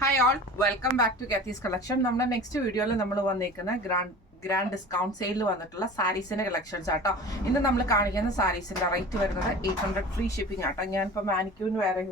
Hi all, welcome back to ഗാത്തീസ് collection. നമ്മുടെ next വീഡിയോയിൽ നമ്മൾ വന്നേക്കുന്ന ഗ്രാൻഡ് ഡിസ്കൗണ്ട് സെയിലിൽ വന്നിട്ടുള്ള സാരീസിന്റെ കളക്ഷൻസ് ആട്ടോ. ഇന്ന് നമ്മൾ കാണിക്കുന്ന സാരീസിന്റെ റേറ്റ് വരുന്നത് 800 ഫ്രീ ഷിപ്പിംഗ് ആട്ടോ. ഞാനിപ്പോൾ മാനിക്യൂറിന് വേറെ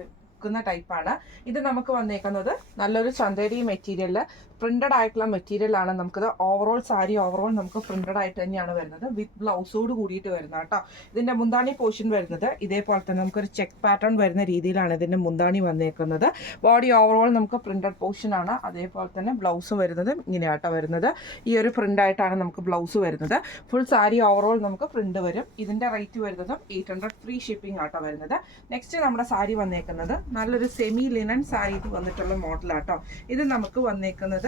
ടൈപ്പാണ് ഇത്. നമുക്ക് വന്നേക്കുന്നത് നല്ലൊരു ചന്തേരി മെറ്റീരിയലിൽ പ്രിന്റഡ് ആയിട്ടുള്ള മെറ്റീരിയൽ ആണ്. നമുക്കിത് ഓവറോൾ സാരി ഓവറോൾ നമുക്ക് പ്രിന്റഡ് ആയിട്ട് തന്നെയാണ് വരുന്നത്, വിത്ത് ബ്ലൗസോട് കൂടിയിട്ട് വരുന്നത് കേട്ടോ. ഇതിന്റെ മുന്താണി പോർഷൻ വരുന്നത് ഇതേപോലെ തന്നെ നമുക്കൊരു ചെക്ക് പാറ്റേൺ വരുന്ന രീതിയിലാണ് ഇതിന്റെ മുന്താണി വന്നേക്കുന്നത്. ബോഡി ഓവറോൾ നമുക്ക് പ്രിന്റഡ് പോർഷൻ ആണ്. അതേപോലെ തന്നെ ബ്ലൗസ് വരുന്നത് ഇങ്ങനെയാട്ടോ വരുന്നത്. ഈ ഒരു പ്രിന്റ് ആയിട്ടാണ് നമുക്ക് ബ്ലൗസ് വരുന്നത്. ഫുൾ സാരി ഓവറോൾ നമുക്ക് പ്രിന്റ് വരും. ഇതിന്റെ റേറ്റ് വരുന്നത് 800 ഫ്രീ ഷിപ്പിംഗ് ആട്ടോ വരുന്നത്. നെക്സ്റ്റ് നമ്മുടെ സാരി വന്നേക്കുന്നത് നല്ലൊരു സെമി ലിനൻ സാരി വന്നിട്ടുള്ള മോഡലാട്ടോ. ഇത് നമുക്ക് വന്നേക്കുന്നത്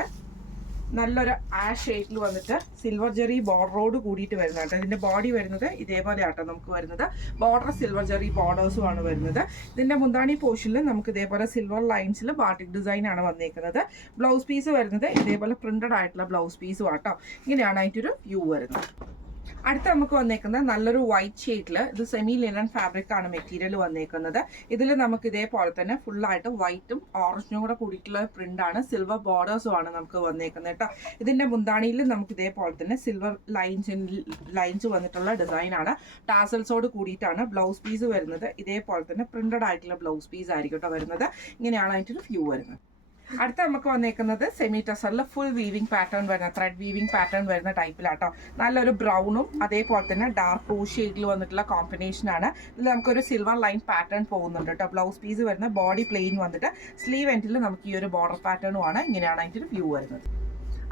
നല്ലൊരു ആഷ് ഷെയ്ഡിൽ വന്നിട്ട് സിൽവർ ജെറി ബോർഡറോട് കൂടിയിട്ട് വരുന്നതാട്ടോ. ഇതിന്റെ ബോഡി വരുന്നത് ഇതേപോലെ ആട്ടോ നമുക്ക് വരുന്നത്. ബോർഡർ സിൽവർ ജെറി ബോർഡേഴ്സും ആണ് വരുന്നത്. ഇതിന്റെ മുന്താണി പോർഷനിൽ നമുക്ക് ഇതേപോലെ സിൽവർ ലൈൻസിൽ ബാട്ടിക് ഡിസൈൻ ആണ് വന്നേക്കുന്നത്. ബ്ലൗസ് പീസ് വരുന്നത് ഇതേപോലെ പ്രിന്റഡ് ആയിട്ടുള്ള ബ്ലൗസ് പീസും ആട്ടോ. ഇങ്ങനെയാണ് അതിൻ്റെ ഒരു വ്യൂ വരുന്നത്. അടുത്ത നമുക്ക് വന്നേക്കുന്നത് നല്ലൊരു വൈറ്റ് ഷെയ്ഡിൽ, ഇത് സെമി ലിനൻ ഫാബ്രിക് ആണ് മെറ്റീരിയൽ വന്നേക്കുന്നത്. ഇതിൽ നമുക്ക് ഇതേപോലെ തന്നെ ഫുള്ളായിട്ട് വൈറ്റും ഓറഞ്ചും കൂടെ കൂടിയിട്ടുള്ള പ്രിന്റ് ആണ്. സിൽവർ ബോർഡേഴ്സും ആണ് നമുക്ക് വന്നേക്കുന്നത് കേട്ടോ. ഇതിന്റെ മുന്താണിയിൽ നമുക്ക് ഇതേപോലെ തന്നെ സിൽവർ ലൈൻസ് വന്നിട്ടുള്ള ഡിസൈൻ ആണ്. ടാസൽസോട് കൂടിയിട്ടാണ് ബ്ലൗസ് പീസ് വരുന്നത്. ഇതേപോലെ തന്നെ പ്രിന്റഡ് ആയിട്ടുള്ള ബ്ലൗസ് പീസ് ആയിരിക്കും കേട്ടോ വരുന്നത്. ഇങ്ങനെയാണ് അതിൻ്റെ ഒരു വ്യൂ വരുന്നത്. അടുത്ത നമുക്ക് വന്നേക്കുന്നത് സെമി ടസറിൽ ഫുൾ വീവിംഗ് പാറ്റേൺ വരുന്ന ത്രെഡ് വീവിംഗ് പാറ്റേൺ വരുന്ന ടൈപ്പിലാട്ടോ. നല്ലൊരു ബ്രൗണും അതേപോലെ തന്നെ ഡാർക്ക് റോസ് ഷെയ്ഡിൽ വന്നിട്ടുള്ള കോമ്പിനേഷൻ ആണ്. ഇതിൽ നമുക്കൊരു സിൽവർ ലൈൻ പാറ്റേൺ പോകുന്നുണ്ട് കേട്ടോ. ബ്ലൗസ് പീസ് വരുന്ന ബോഡി പ്ലെയിൻ വന്നിട്ട് സ്ലീവ് എൻഡിൽ നമുക്ക് ഈ ഒരു ബോർഡർ പാറ്റേണും ആണ്. ഇങ്ങനെയാണ് അതിൻ്റെ ഒരു വ്യൂ വരുന്നത്.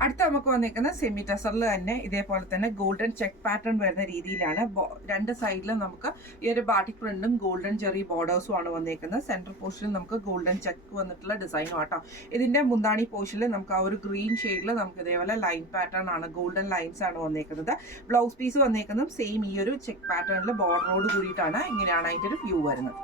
അടുത്ത നമുക്ക് വന്നിരിക്കുന്നത് സെമി ടസറിൽ തന്നെ ഇതേപോലെ തന്നെ ഗോൾഡൻ ചെക്ക് പാറ്റേൺ വരുന്ന രീതിയിലാണ്. രണ്ട് സൈഡിലും നമുക്ക് ഈ ഒരു ബാട്ടിക് പ്രിന്റും ഗോൾഡൻ ജെറി ബോർഡേഴ്സും ആണ് വന്നിരിക്കുന്നത്. സെൻട്രൽ പോർഷനിൽ നമുക്ക് ഗോൾഡൻ ചെക്ക് വന്നിട്ടുള്ള ഡിസൈനും ആട്ടോ. ഇതിന്റെ മുന്താണി പോർഷനിൽ നമുക്ക് ആ ഒരു ഗ്രീൻ ഷെയ്ഡിൽ നമുക്ക് ഇതേപോലെ ലൈൻ പാറ്റേൺ ആണ്, ഗോൾഡൻ ലൈൻസ് ആണ് വന്നിരിക്കുന്നത്. ബ്ലൗസ് പീസ് വന്നിരിക്കുന്നതും സെയിം ഈ ഒരു ചെക്ക് പാറ്റേണിൽ ബോർഡറോട് കൂടിയിട്ടാണ്. ഇങ്ങനെയാണ് അതിൻ്റെ ഒരു വ്യൂ വരുന്നത്.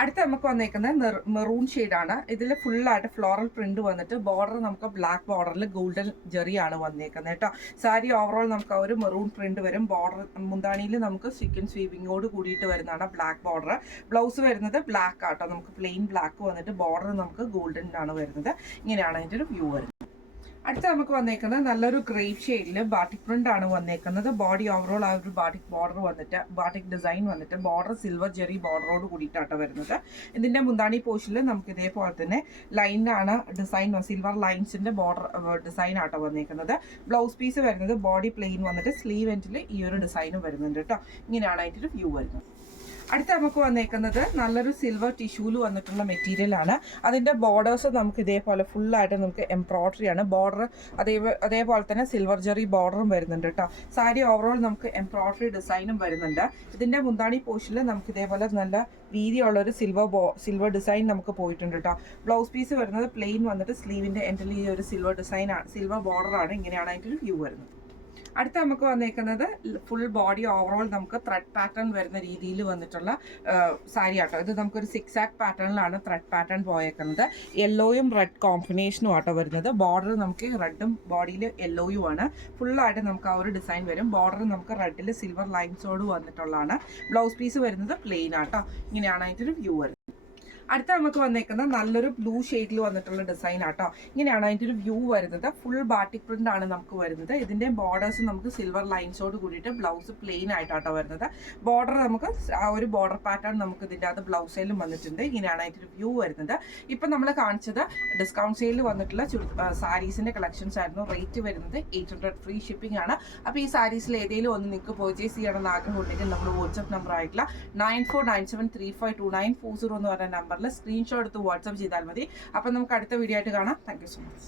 അടുത്ത നമുക്ക് വന്നേക്കുന്നത് മെറൂൺ ഷെയ്ഡാണ്. ഇതിൽ ഫുള്ളായിട്ട് ഫ്ലോറൽ പ്രിന്റ് വന്നിട്ട് ബോർഡർ നമുക്ക് ബ്ലാക്ക് ബോർഡറിൽ ഗോൾഡൻ ജെറിയാണ് വന്നേക്കുന്നത് കേട്ടോ. സാരി ഓവറോൾ നമുക്ക് ആ ഒരു മെറൂൺ പ്രിന്റ് വരും. ബോർഡർ മുന്താണിയിൽ നമുക്ക് ചിക്കൻ സ്വീവിങ്ങോട് കൂടിയിട്ട് വരുന്നതാണ് ബ്ലാക്ക് ബോർഡർ. ബ്ലൗസ് വരുന്നത് ബ്ലാക്ക് ആട്ടോ, നമുക്ക് പ്ലെയിൻ ബ്ലാക്ക് വന്നിട്ട് ബോർഡർ നമുക്ക് ഗോൾഡൻ ആണ് വരുന്നത്. ഇങ്ങനെയാണ് അതിൻ്റെ ഒരു വ്യൂ വരുന്നത്. അടുത്ത നമുക്ക് വന്നേക്കുന്നത് നല്ലൊരു ഗ്രേപ്പ് ഷെയ്ഡിൽ ബാട്ടിക് പ്രിന്റ് ആണ് വന്നേക്കുന്നത്. ബോഡി ഓവറോൾ ആ ഒരു ബാട്ടിക് ബോർഡർ വന്നിട്ട് ബാട്ടിക് ഡിസൈൻ വന്നിട്ട് ബോർഡർ സിൽവർ ജെറി ബോർഡറോട് കൂടിയിട്ടാണ് വരുന്നത്. ഇതിന്റെ മുന്താണി പോർഷനിൽ നമുക്ക് ഇതേപോലെ തന്നെ ലൈനാണ് ഡിസൈൻ, സിൽവർ ലൈൻസിന്റെ ബോർഡർ ഡിസൈൻ ആട്ടോ വന്നേക്കുന്നത്. ബ്ലൗസ് പീസ് വരുന്നത് ബോഡി പ്ലെയിൻ വന്നിട്ട് സ്ലീവ് എൻഡിൽ ഈ ഒരു ഡിസൈനും വരുന്നുണ്ട് കേട്ടോ. ഇങ്ങനെയാണ് അതിൻ്റെ ഒരു വ്യൂ വരുന്നത്. അടുത്ത നമുക്ക് വന്നേക്കുന്നത് നല്ലൊരു സിൽവർ ടിഷ്യൂല് വന്നിട്ടുള്ള മെറ്റീരിയൽ ആണ്. അതിന്റെ ബോർഡേഴ്സ് നമുക്ക് ഇതേപോലെ ഫുള്ളായിട്ട് നമുക്ക് എംബ്രോയിഡറി ആണ്. ബോർഡർ അതേപോലെ തന്നെ സിൽവർ ജെറി ബോർഡറും വരുന്നുണ്ട് കേട്ടോ. സാരി ഓവറോൾ നമുക്ക് എംബ്രോയിഡറി ഡിസൈനും വരുന്നുണ്ട്. ഇതിന്റെ മുന്താണി പോർഷനിൽ നമുക്ക് ഇതേപോലെ നല്ല വീതിയുള്ള ഒരു സിൽവർ ഡിസൈൻ നമുക്ക് പോയിട്ടുണ്ട് കേട്ടോ. ബ്ലൗസ് പീസ് വരുന്നത് പ്ലെയിൻ വന്നിട്ട് സ്ലീവിന്റെ എൻഡിൽ ഈ ഒരു സിൽവർ ഡിസൈൻ ആണ്, സിൽവർ ബോർഡർ ആണ്. ഇങ്ങനെയാണ് അതിൻ്റെ ഒരു വ്യൂ വരുന്നത്. അടുത്ത നമുക്ക് വന്നേക്കുന്നത് ഫുൾ ബോഡി ഓവറോൾ നമുക്ക് ത്രെഡ് പാറ്റേൺ വരുന്ന രീതിയിൽ വന്നിട്ടുള്ള സാരി ആട്ടോ. ഇത് നമുക്കൊരു 6 ആക്ക് പാറ്റേണിലാണ് ത്രെഡ് പാറ്റേൺ പോയേക്കുന്നത്. യെല്ലോയും റെഡ് കോമ്പിനേഷനും ആട്ടോ വരുന്നത്. ബോർഡർ നമുക്ക് റെഡും ബോഡിയിൽ യെല്ലോയും ആണ്. ഫുള്ളായിട്ട് നമുക്ക് ആ ഒരു ഡിസൈൻ വരും. ബോർഡർ നമുക്ക് റെഡിൽ സിൽവർ ലൈൻസോട് വന്നിട്ടുള്ളതാണ്. ബ്ലൗസ് പീസ് വരുന്നത് പ്ലെയിൻ ആട്ടോ. ഇങ്ങനെയാണ് അതിൻ്റെ ഒരു വ്യൂ വരുന്നത്. അടുത്ത നമുക്ക് വന്നേക്കുന്നത് നല്ലൊരു ബ്ലൂ ഷെയ്ഡിൽ വന്നിട്ടുള്ള ഡിസൈൻ ആട്ടോ. ഇങ്ങനെയാണ് അതിൻ്റെ ഒരു വ്യൂ വരുന്നത്. ഫുൾ ബാട്ടിക് പ്രിന്റ് ആണ് നമുക്ക് വരുന്നത്. ഇതിന്റെ ബോർഡേഴ്സ് നമുക്ക് സിൽവർ ലൈൻസോട് കൂടിയിട്ട് ബ്ലൗസ് പ്ലെയിൻ ആയിട്ടാട്ടോ വരുന്നത്. ബോർഡർ നമുക്ക് ആ ഒരു ബോർഡർ പാറ്റേൺ നമുക്ക് ഇതിൻ്റെ അത് ബ്ലൗസിലും വന്നിട്ടുണ്ട്. ഇങ്ങനെയാണ് അതിൻ്റെ ഒരു വ്യൂ വരുന്നത്. ഇപ്പം നമ്മൾ കാണിച്ചത് ഡിസ്കൗണ്ട് സെയിലിൽ വന്നിട്ടുള്ള സാരീസിന്റെ കളക്ഷൻസ് ആയിരുന്നു. റേറ്റ് വരുന്നത് 800 ഫ്രീ ഷിപ്പിംഗ് ആണ്. അപ്പോൾ ഈ സാരീസിൽ ഏതെങ്കിലും ഒന്ന് നിങ്ങൾക്ക് പർച്ചേസ് ചെയ്യണമെന്ന് ആഗ്രഹം ഉണ്ടെങ്കിൽ നമ്മൾ വാട്സ്ആപ്പ് നമ്പർ ആയിട്ടുള്ള 9497352940 എന്ന് പറഞ്ഞ നമ്പർ സ്ക്രീൻഷോട്ട് എടുത്ത് വാട്സ്ആപ്പ് ചെയ്താൽ മതി. അപ്പം നമുക്ക് അടുത്ത വീഡിയോ ആയിട്ട് കാണാം. Thank you so much.